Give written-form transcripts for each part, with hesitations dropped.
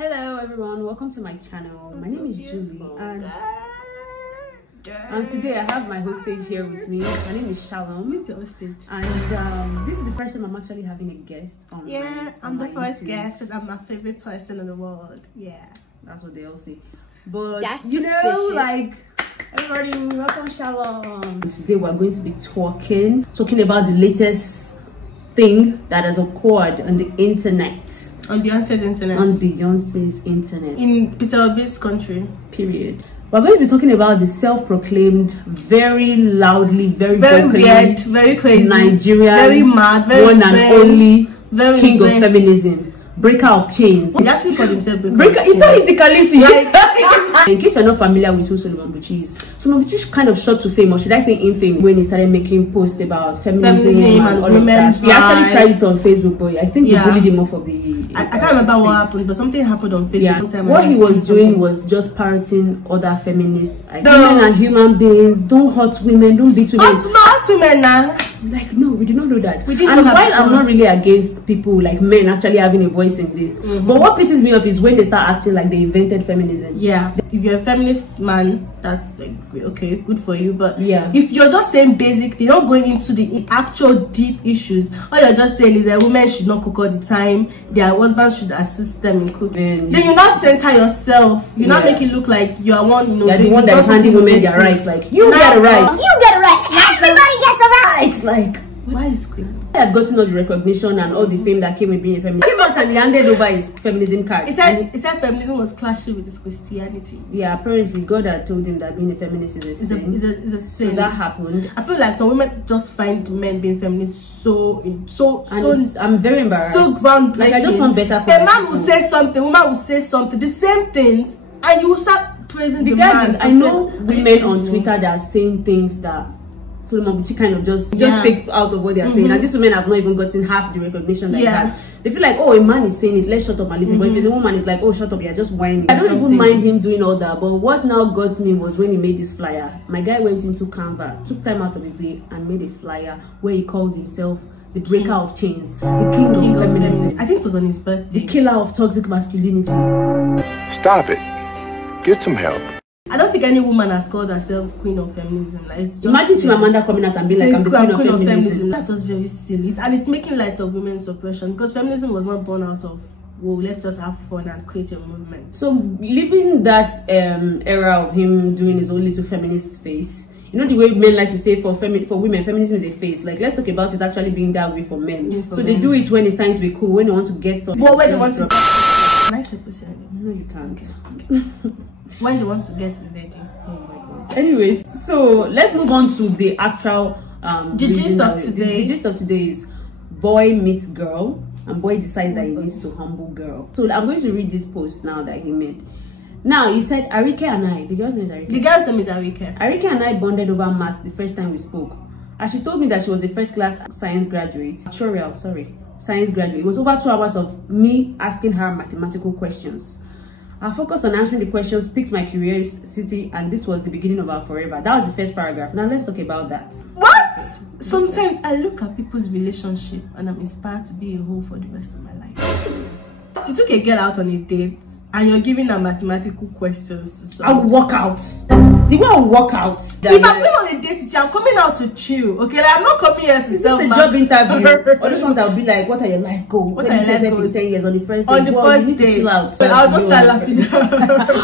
Hello everyone, welcome to my channel. My name is Julie and today I have my hostage here with me. My name is Shallom. Who's your hostage? And this is the first time I'm actually having a guest on I'm the first guest because I'm my favorite person in the world. Yeah. That's what they all say. But that's you know, like, everybody, welcome Shallom. Today we're going to be talking about the latest thing that has occurred on the internet. On Beyonce's internet. On Beyonce's internet. In Peter Obi's country. Period. We're going to be talking about the self-proclaimed, very loudly, very weird, very crazy, Nigerian, very mad, very one and only very king of feminism, breaker of chains. He actually called himself breaker. He thought he's the Khaleesi. Like, in case you're not familiar with who Solomon Buchi is, Solomon Buchi is kind of shot to fame, or should I say infamy, when he started making posts about feminism and all of that. He actually tried it on Facebook, but I think they bullied him off of the. I can't remember what happened, but something happened on Facebook. Yeah. What he was doing was just parroting other feminists. Like, women are human beings. Don't hurt women. Don't beat women. Hurt women now. Like, no, we did not know that. We didn't and know while I'm not really against people like men actually having a voice in this, but what pisses me off is when they start acting like they invented feminism. Yeah, if you're a feminist man, that's like okay, good for you. But yeah, if you're just saying basic, they're not going into the actual deep issues. All you're just saying is that women should not cook all the time, their husbands should assist them in cooking. Then you not center yourself. You not make it look like you are one. You know, you're the one that's handing women their rights. Like, you get a right. You get a right. Everybody gets a right. It's like, why is screaming? I had gotten all the recognition and all the fame that came with being a feminist. He came out and he handed over his feminism card. It said feminism was clashing with his Christianity. Yeah, apparently God had told him that being a feminist is a sin. Is a sin. So that happened. I feel like some women just find men being feminist I'm very embarrassed. So groundbreaking. Like, I just want better for a man will say something, woman will say something, the same things, and you will start praising the man. I know women on Twitter that are saying things that Solomon Buchi kind of just takes out of what they are saying, and these women have not even gotten half the recognition that has. They feel like, oh, a man is saying it, let's shut up and listen. But if it's a woman, it's like, oh, shut up, you're just whining. I don't even mind him doing all that, but what now got me was when he made this flyer. My guy went into Canva, took time out of his day and made a flyer where he called himself the breaker of chains, the king of feminism. I think it was on his birthday. The killer of toxic masculinity. Stop it. Get some help. I don't think any woman has called herself queen of feminism. Like, it's just imagine Chimamanda coming out and be like, I'm the queen of feminism. That's just very silly. And it's making light of women's oppression, because feminism was not born out of, well, let's just have fun and create a movement. So leaving that era of him doing his own little feminist face, you know the way men like to say for women, feminism is a face. Like, let's talk about it actually being that way for men. They do it when it's time to be cool, when they want to get something. Well, when they want to... Nice episode. No, you can't. Okay. When they want to get ready. Oh my god. Anyways, so let's move on to the actual the gist of today. The gist of today is boy meets girl and boy decides that he needs to humble girl. So I'm going to read this post now that he made. Now, he said, Arike and I, the girl's name is Arike. The girl's name is Arike. Arike and I bonded over maths the first time we spoke. And she told me that she was a first class science graduate. Science graduate. It was over 2 hours of me asking her mathematical questions. Our focus on answering the questions piqued my curiosity, and this was the beginning of our forever. That was the first paragraph. Now let's talk about that. What? Sometimes I look at people's relationship and I'm inspired to be a hoe for the rest of my life. She took a girl out on a date and you're giving her mathematical questions to solve. I would walk out. The way I would walk out. If I'm going on a date with you, I'm coming out to chill. Okay, like, I'm not coming here to sell. This is a job interview. All those ones that will be like, what are your life goals? What are your life goals? 10 years on the first day. On the first day. Chill out. So I'll just start laughing.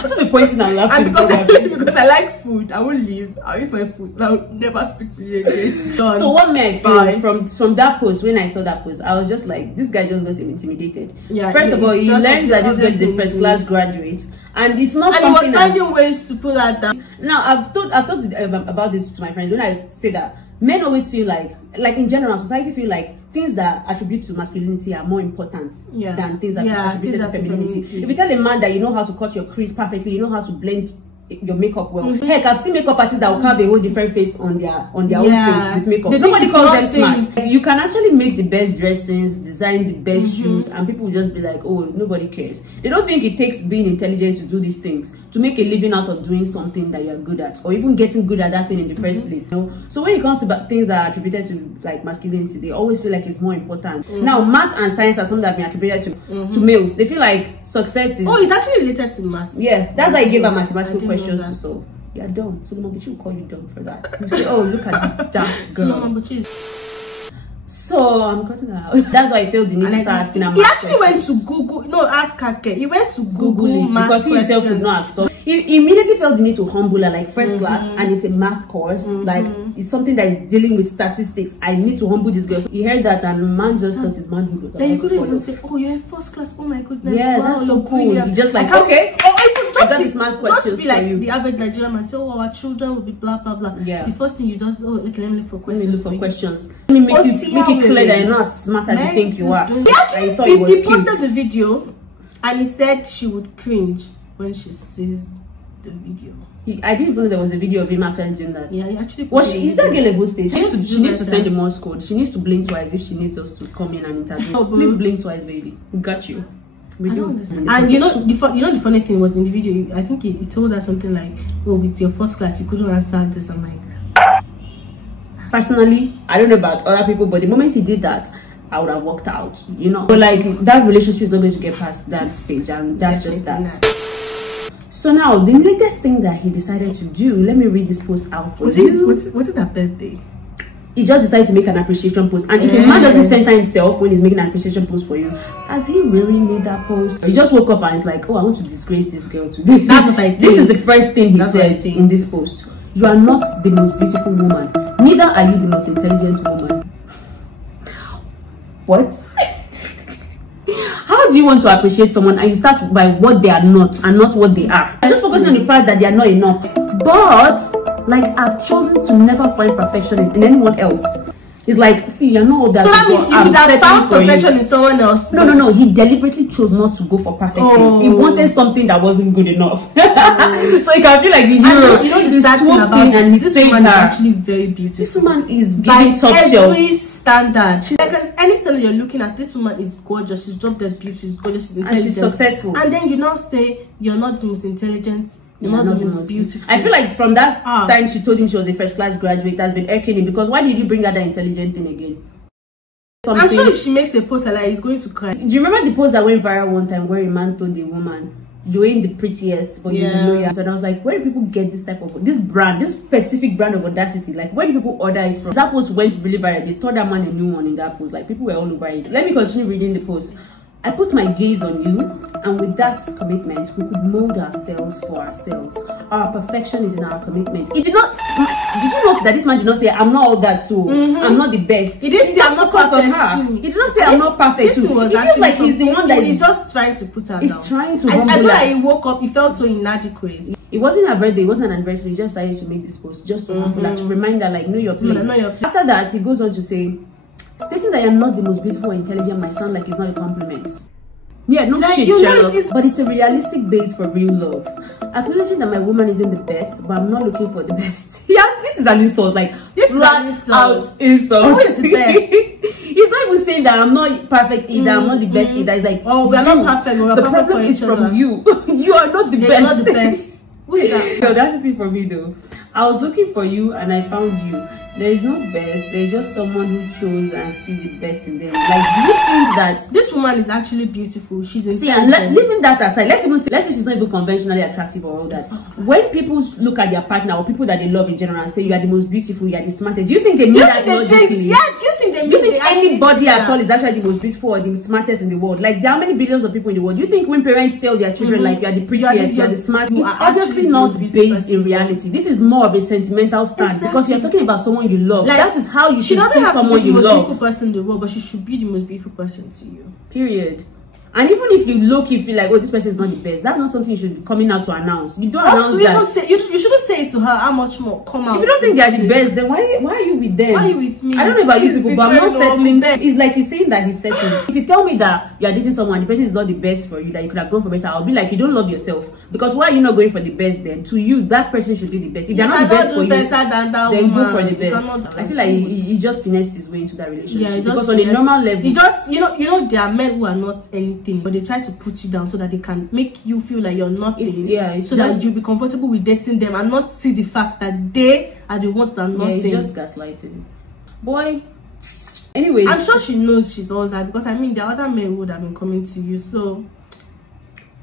Just be pointing and laughing. And because I like food, I won't leave. I'll eat my food. I'll never speak to you again. So what made me feel from that post, when I saw that post, I was just like, this guy just got intimidated. Yeah, first of all, he learns that this girl is a first class graduate, and it's not something. And he was finding ways to pull her down. Now I've talked about this to my friends when I say that men always feel like in general, society feel like things that attribute to masculinity are more important than things that are attributed to femininity. If you tell a man that you know how to cut your crease perfectly, you know how to blend your makeup well. Heck, I've seen makeup artists that will carve a whole different face on their own face with makeup. Nobody calls them smart. You can actually make the best dressings, design the best shoes, and people will just be like, oh, nobody cares. They don't think it takes being intelligent to do these things, to make a living out of doing something that you're good at, or even getting good at that thing in the first place. You know? So when it comes to things that are attributed to like masculinity, they always feel like it's more important. Now, math and science are something that have been attributed to males. They feel like success is... Oh, it's actually related to math. Yeah, that's why I gave her mathematical questions to solve. You're dumb. Solomon Buchi will call you dumb for that. You say, oh, look at this daft girl. Solomon Buchi is... So I'm cutting her out. That's why I felt the need to start asking her math He actually questions. went to Google, no, ask her. He went to Google it because he himself could not have solved. He immediately felt the need to humble her, like first class, and it's a math course. Like it's something that is dealing with statistics. I need to humble this girl. So he heard that, and man just thought his manhood was. Then you couldn't even say, "Oh, you're in first class. Oh my goodness! Yeah, wow, that's so cool." Brilliant. You just like, okay. Oh, I could I got these math questions just be like for you. The average Nigerian man say, "Oh, our children will be blah blah blah." Yeah. The first thing you just, oh, okay, let me look for questions. Let me look for questions. Let me make it clear that you're not as smart as you think you are. He posted the video, and he said she would cringe when she sees the video. I didn't even know there was a video of him actually doing that. Yeah, he actually. Is that girl a good stage? She needs to send the Morse code. She needs to blink twice if she needs us to come in and interview. Oh, please blink twice, baby. We got you. We do. Understand. And you know the funny thing was in the video. I think he told her something like, "Oh, with your first class, you couldn't answer this." I'm like, personally, I don't know about other people, but the moment he did that, I would have walked out. You know, but like that relationship is not going to get past that stage, and that's just that. So now, the latest thing that he decided to do, let me read this post out for you. Was it that birthday? He just decided to make an appreciation post. And if a man doesn't center himself when he's making an appreciation post for you, has he really made that post? He just woke up and it's like, oh, I want to disgrace this girl today. That's what I think. This is the first thing he said in this post. You are not the most beautiful woman. Neither are you the most intelligent woman. What? How do you want to appreciate someone and you start by what they are not and not what they are? I'm just focusing on the part that they are not enough. But like I've chosen to never find perfection in anyone else. It's like, see, you're not all that. So that means you would have found perfection in someone else. No. He deliberately chose not to go for perfect things. He wanted something that wasn't good enough. So he can feel like the hero. You know the sad thing about this woman is actually very beautiful. This woman is giving top shelf. Every standard. She's like any standard you're looking at, this woman is gorgeous. She's dropped dead beauty. She's gorgeous. She's intelligent. And she's successful. And then you now say you're not the most intelligent. You're not the most beautiful. I feel like from that time she told him she was a first class graduate, that's been irking him, because why did you bring her that intelligent thing again? I'm sure if she makes a post like that, he's going to cry. Do you remember the post that went viral one time where a man told the woman, you ain't the prettiest, but you don't know yourself? And I was like, where do people get this type of this specific brand of audacity? Like, where do people order it from? That post went really viral. They told that man a new one in that post. Like, people were all over it. Let me continue reading the post. I put my gaze on you, and with that commitment, we could mold ourselves for ourselves. Our perfection is in our commitment. Did you note that this man did not say, I'm not all that too, I'm not the best? He didn't say, I'm not perfect too. He did not say, I'm not perfect too. It feels like he's the one that is just trying to put her down. He's trying to humble her. I feel like he woke up, he felt so inadequate. It wasn't her birthday, it wasn't an anniversary. He just decided to make this post just to humble her, to remind her, like, know your place. After that, he goes on to say, stating that you're not the most beautiful or intelligent might sound like it's not a compliment. Yeah, no like shit, Sherlock. But it's a realistic base for real love. Acknowledging that my woman isn't the best, but I'm not looking for the best. Yeah, this is an insult. Like, this flat out insult. Who is the best? He's not even saying that I'm not perfect either, I'm not the best either. It's like, oh, we're not perfect, we're the problem is from you. You are not the best. You're not the best. Who is that? No, that's the thing for me though. I was looking for you and I found you. There is no best, there's just someone who chose and see the best in them. Like, do you think that this woman is actually beautiful? She's intelligent. See, and leaving that aside, let's say she's not even conventionally attractive or all that. When people look at their partner or people that they love in general and say you are the most beautiful, you are the smartest, do you think they mean that logically? Yeah, do you think anybody at all is actually the most beautiful or the smartest in the world? Like, there are many billions of people in the world. Do you think when parents tell their children like you are the prettiest, you are the smartest, it's obviously not based in reality. This is more of a sentimental stand because you're talking about someone you love. Like, that is how you should see someone you love. She doesn't have to be the most beautiful person in the world, but she should be the most beautiful person to you. Period. And even if you low-key feel like, oh, this person is not the best, that's not something you should be coming out to announce. You don't announce that. You shouldn't say it to her. How much more? Come out. If you don't think they are the best, then why are you with them? Why are you with me? I don't know about you people, but I'm not settling. It's like he's saying that he's settling. If you tell me that you are dating someone, the person is not the best for you, that you could have gone for better, I'll be like, you don't love yourself. Because why are you not going for the best then? To you, that person should be the best. If they're not the best for you, then go for the best. I feel like he just finessed his way into that relationship. Yeah, because on a normal level, he just, you know, there are men who are not anything, but they try to put you down so that they can make you feel like you're nothing. So that you'll be comfortable with dating them and not see the fact that they are the ones that are nothing. Yeah, it's just gaslighting. Boy. Anyways, I'm sure she knows she's all that, because I mean, the other men would have been coming to you. So,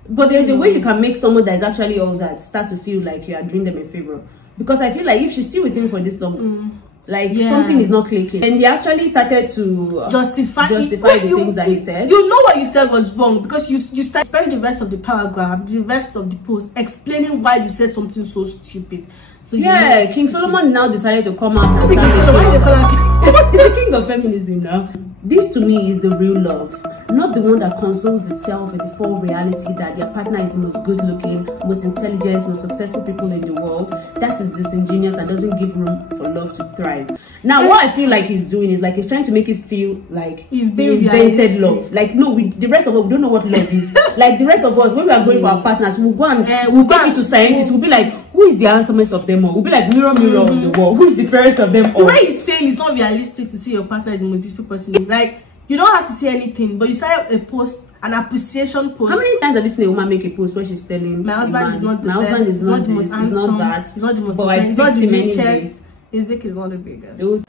but there's a way you can make someone that is actually all that start to feel like you are doing them a favor. Because I feel like if she's still with him for this long, like something is not clicking, and he actually started to justify the things that he said. You know what you said was wrong, because you spend the rest of the paragraph, the rest of the post, explaining why you said something so stupid. So yeah, King Solomon now decided to come out and King Solomon, why they call her He's the king of feminism now. This to me is the real love, not the one that consoles itself with the full reality that their partner is the most good looking, most intelligent, most successful people in the world. That is disingenuous and doesn't give room for love to thrive. Now what I feel like he's doing is like he's trying to make it feel like he's being invented love. Like no, the rest of us, we don't know what love is. Like the rest of us, when we are going for our partners, we'll go and we'll take it to scientists. We'll be like, who is the handsomest of them all? We'll be like, mirror on the wall, who is the fairest of them all? The way he's saying it's not realistic to see your partner is the most beautiful person. Like, you don't have to say anything, but you start a post, an appreciation post. How many times have you seen a woman make a post where she's telling my husband is not the best, husband is not the most handsome, he's not that, he's not the most intelligent, he's not the richest, Isaac is not the biggest.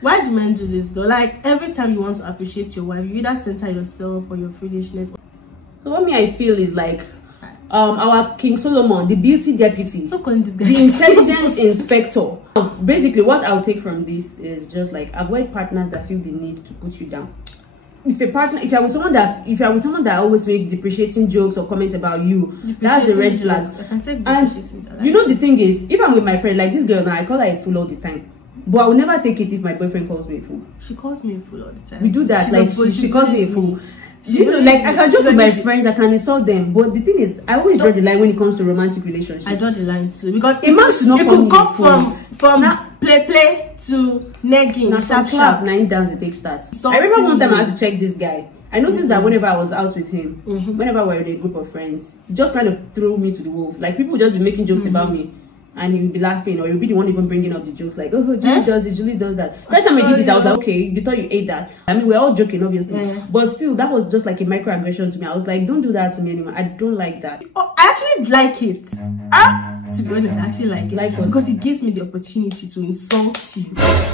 Why do men do this though? Like every time you want to appreciate your wife, you either center yourself or your foolishness. So what I feel is like our King Solomon, the beauty deputy, so calling this guy the intelligence inspector. Basically what I'll take from this is just like avoid partners that feel the need to put you down. If you're with someone that always make depreciating jokes or comments about you, that's a red flag. And you know the thing is, if I'm with my friend, like this girl now, I call her a fool all the time. But I will never take it if my boyfriend calls me a fool. She calls me a fool all the time. We do that. She calls me a fool. You know, like I can joke with my friends, I can insult them, but the thing is, I always draw the line when it comes to romantic relationships. I draw the line too, because a man should not. You could go from play to negging. Sharp 9 dance it takes that. I remember one time I had to check this guy. I noticed that whenever I was out with him, whenever we were in a group of friends, he just kind of threw me to the wolf. Like people would just be making jokes about me. And he would be laughing, or you'll be the one even bringing up the jokes, like, oh, Julie does it, Julie does that. First time I did it, I was like, okay, you thought you ate that. I mean, we're all joking, obviously. But still, that was just like a microaggression to me. I was like, don't do that to me anymore. I don't like that. Oh, I actually like it. To be honest, I actually like it. Because it gives me the opportunity to insult you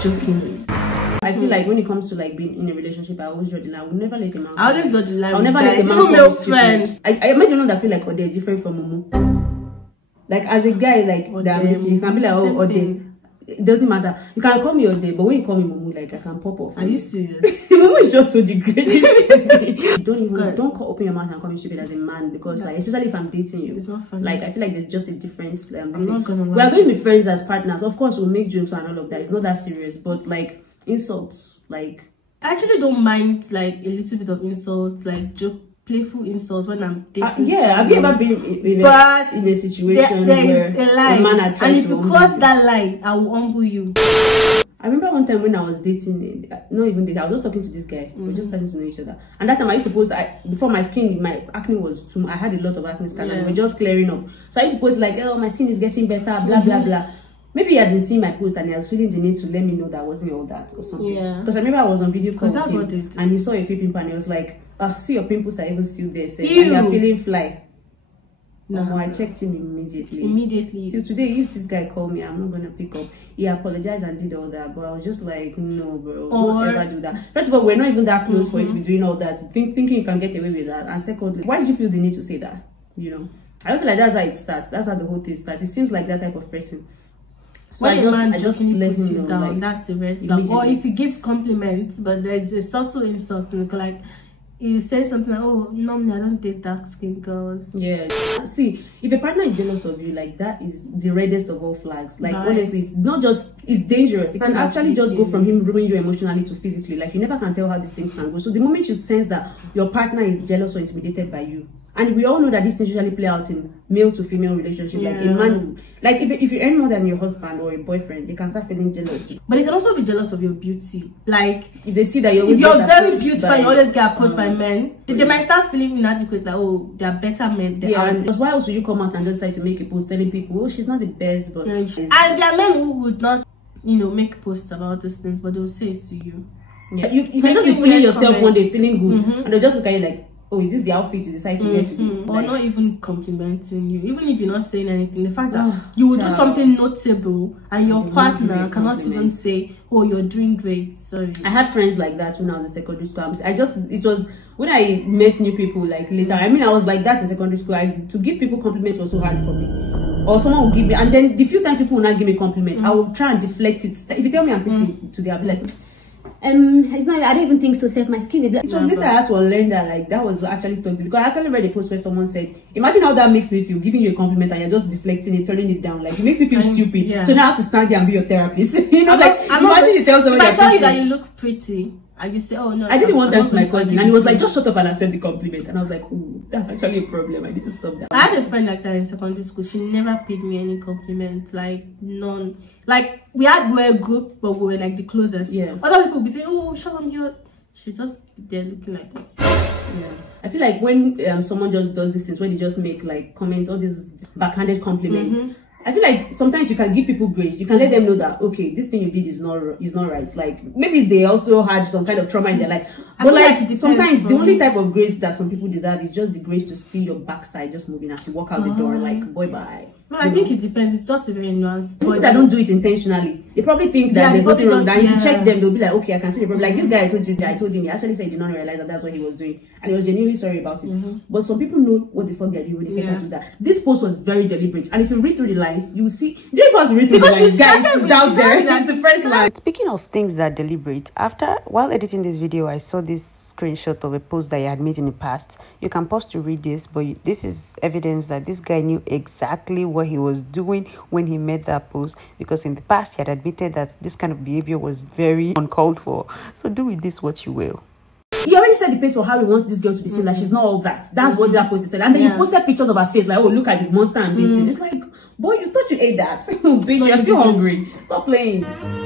jokingly. I feel like when it comes to like being in a relationship, I always draw the line. I will never let a man. I always draw the line. I'll never let a man. Even male friends. I imagine know that feel like Ode is different from Mumu. Like as a guy, like that, you can be like, oh, Ode. It doesn't matter. You can call me Ode, but when you call me Mumu, like I can pop off. Are you serious? Mumu is just so degrading. don't open your mouth and call me stupid as a man, because like especially if I'm dating you, it's not funny. Like I feel like there's just a difference. I'm not gonna lie. We are going to be friends as partners. Of course, we'll make jokes and all of that. It's not that serious, but like insults, like I actually don't mind like a little bit of insults, like playful insults when I'm dating. Yeah, have you ever been in a situation where a man had tried to, and if you cross that line, I will humble you. I remember one time when I was dating, not even dating, I was just talking to this guy. We were just starting to know each other. And that time I used to post, before my skin, my acne was too much. I had a lot of acne scars and we were just clearing up. So I used to post like, oh, my skin is getting better, blah, blah, blah. Maybe he had been seeing my post and he was feeling the need to let me know that I wasn't all that or something. Yeah. Because I remember I was on video call with him and he saw a few pimples and he was like, see your pimples are even still there, and you're feeling fly. No, I checked him immediately. Till today, if this guy called me, I'm not gonna pick up. He apologized and did all that, but I was just like, no, bro, don't ever do that. First of all, we're not even that close for you to be doing all that, thinking you can get away with that. And secondly, why did you feel the need to say that? You know, I don't feel like that's how it starts. That's how the whole thing starts. It seems like that type of person. So I just let him know, down, like, that's a red flag. Or if he gives compliments, but there's a subtle insult, like you say something like, oh, normally I don't date dark skinned girls. Yeah. See, if a partner is jealous of you, like that is the reddest of all flags. Like honestly, it's not just, it's dangerous. It can actually just go from him ruining you emotionally to physically. Like you never can tell how these things can go. So the moment you sense that your partner is jealous or intimidated by you, and we all know that these things usually play out in male to female relationship. Like a man, like if you earn more than your husband or a boyfriend, they can start feeling jealous. But they can also be jealous of your beauty. Like if they see that you're very beautiful and you always get approached by men, they might start feeling inadequate. Like, oh, they are better men. Because why else would you come out and just decide to make a post telling people, oh, she's not the best, but and there are men who would not, you know, make posts about these things, but they'll say it to you. Yeah, you can just be feeling yourself one day, feeling good, and they'll just look at you like, oh, is this the outfit you decide to wear today? Or not even complimenting you, even if you're not saying anything. The fact that you will do something notable and your partner cannot even say, oh, you're doing great. Sorry. I had friends like that when I was in secondary school. It was when I met new people, like later. I mean, I was like that in secondary school. To give people compliments was so hard for me. Or someone will give me, and then the few times people will not give me a compliment, I will try and deflect it. If you tell me I'm pretty today, I'll be like, it's not, I don't even think so, save my skin. It was later I had to learn that like that was actually toxic, because I actually read a post where someone said, imagine how that makes me feel, giving you a compliment and you're just deflecting it, turning it down. Like it makes me feel stupid. So now I have to stand there and be your therapist. You know, imagine you tell someone, if I tell you that you look pretty and you say, oh no, I didn't want that to my cousin, and he was like, just shut up and accept the compliment. And I was like, oh, that's actually a problem, I need to stop that. I had a friend like that in secondary school. She never paid me any compliment, like none. Like we were a group, but we were like the closest. Other people would be saying, oh, Shalom, she just there looking like I feel like when someone just does these things, when they just make like comments, all these backhanded compliments, I feel like sometimes you can give people grace. You can let them know that, okay, this thing you did is not right. Like maybe they also had some kind of trauma in their life. But like sometimes the only type of grace that some people deserve is just the grace to see your backside just moving as you walk out the door. Like boy bye. No, I think it depends. It's just a very nuanced. People that don't do it intentionally, they probably think that there's nothing wrong. And if you check them, they'll be like, okay, I can see the problem. Like this guy I told him, he actually said he did not realize that that's what he was doing, and he was genuinely sorry about it. But some people know what the fuck they're doing when they say to do that. This post was very deliberate, and if you read through the lines, you will see. You don't have to read through the lines, guys. It's down there. It's the first line. Speaking of things that are deliberate, while editing this video, I saw this screenshot of a post that I had made in the past. You can pause to read this, but this is evidence that this guy knew exactly what he was doing when he made that post, because in the past he had admitted that this kind of behavior was very uncalled for. So do with this what you will. He already set the pace for how he wants this girl to be seen, like she's not all that. That's what that post said. And then you posted pictures of her face, like, oh, look at the monster and beating. It's like, boy, you thought you ate that. Bitch, you're still hungry. Stop playing.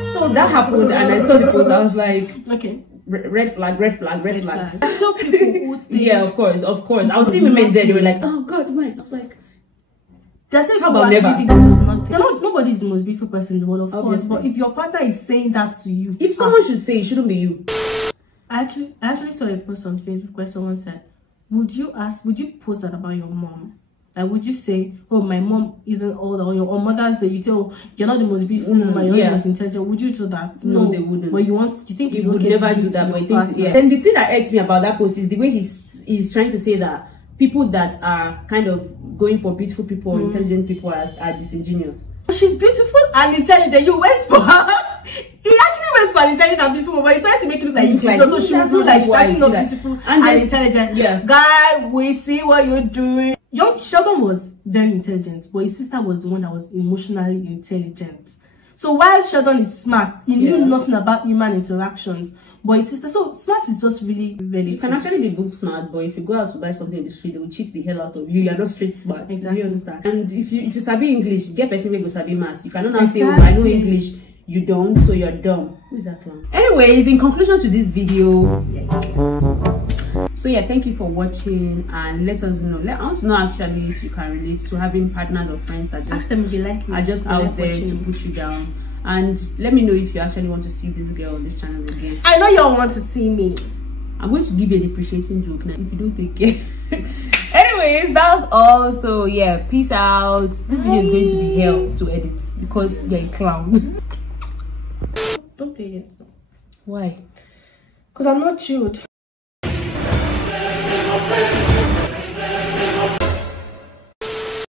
So that happened, and I saw the post. I was like, okay. Red flag. Still people would think, of course. I was seeing women there, they were like, oh God, why? I was like, that's it. How about never? Think that was nothing. Nobody is the most beautiful person in the world, of course. But if your partner is saying that to you, if someone should say, it shouldn't be you. I actually saw a post on Facebook where someone said, would you post that about your mom? Like, would you say, oh, my mom isn't old, or your Mother's Day, you say, oh, you're not the most beautiful woman, you're not the most intelligent? Would you do that? No, they wouldn't. But you think he would never do that? But then the thing that irks me about that post is the way he's trying to say that people that are kind of going for beautiful people or intelligent people are disingenuous. She's beautiful and intelligent. You went for her. He actually went for an intelligent and beautiful, but he's trying to make it look like you did. So she would look like she's actually not beautiful and intelligent. Guy, we see what you're doing. Sheldon was very intelligent, but his sister was the one that was emotionally intelligent. So while Sheldon is smart, he knew nothing about human interactions. But his sister, so smart is just really relative. You can actually be book smart, but if you go out to buy something in the street, they will cheat the hell out of you. You are not straight smart. Exactly. Do you understand? And if you sabi English, get person where go sabi maths. You cannot now say, oh, I know English. You don't, so you're dumb. Who is that clown? Anyways, in conclusion to this video, so yeah, thank you for watching, and let us know. I want to know actually if you can relate to having partners or friends that just are just out there to put you down. And let me know if you actually want to see this girl on this channel again. I know you all want to see me. I'm going to give you a depreciation joke now if you don't take care. Anyways, that was all. So yeah, peace out. This video is going to be hell to edit because you're a clown. Don't play it. Why? Because I'm not chilled.